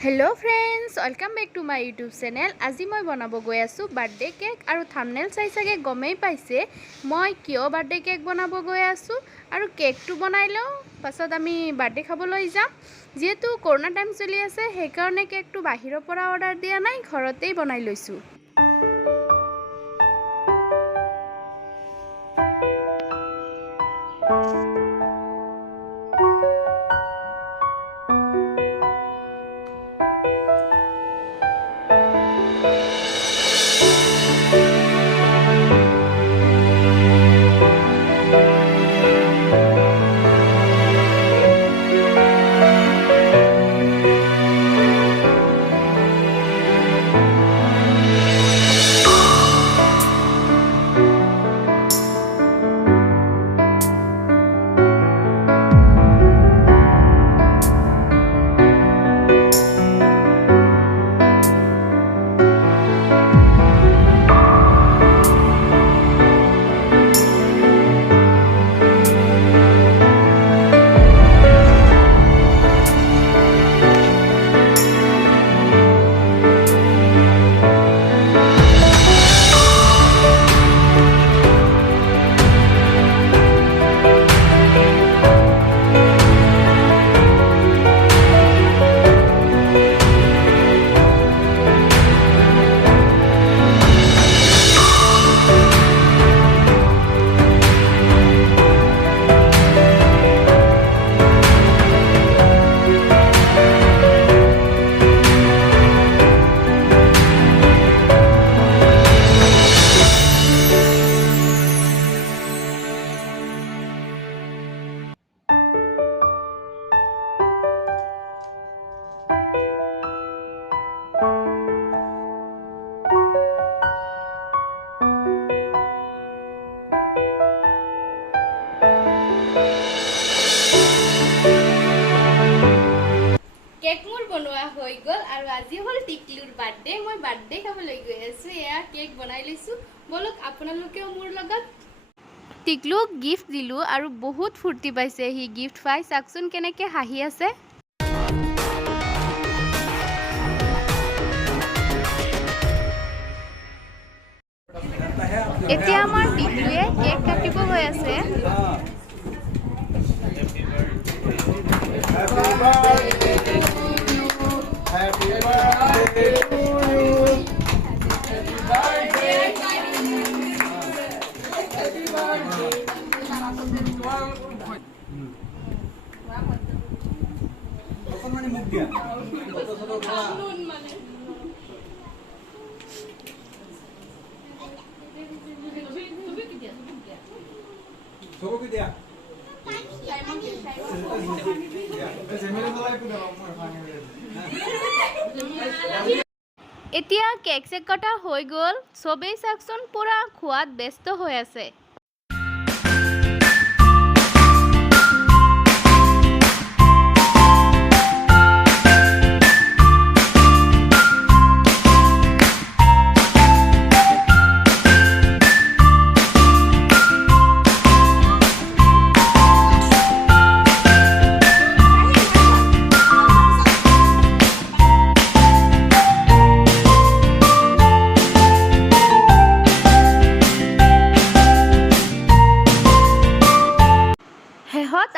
Hello friends welcome back to my YouTube channel. आज मैं बनाब गई आसो बार्थडे केक और थाम्बनेल चाई चागे गमेই पाइसे मैं क्यों बार्थडे केक बनाब गई आसो और केक तो बनाई लो पाছত आमी बार्थडे खाबोलै जाम। जेहेतु कोरोना टाइम चलि आछे हेइकारणे केक तो बाहिৰৰ পৰা अर्डार दिया नाइ घरतेই बनाई लैसो। केक मोर बनवा हो गल और आज हल टिकलुर बार्थडे मैं बार्थडे खाबोलै गई आसो। एया केक बनाई लैसो बोलक आपनालोकेও मोर लगत। टिकलुक गिफ्ट दिलु और बहुत फूर्ति पाइसे हि गिफ्ट पाई चाकचोन केनेके हाहि आछे। এতিয়া আমাৰ টিকলুৱে কেক কাটিব গৈ আছে। Happy birthday to you. Happy birthday. Kau mana muk dia? Coba ke dia? এতিয়া কেক চেক কটা হৈ গল সবেই চাকচোন পুরা খোৱাত ব্যস্ত হৈ আছে।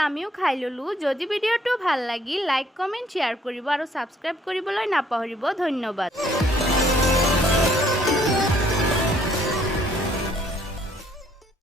আমিও খাই ললো। যদি ভিডিওটো ভাল লাগি লাইক কমেন্ট শেয়ার করিব আর সাবস্ক্রাইব কৰিবলৈ নাপাহৰিব। ধন্যবাদ।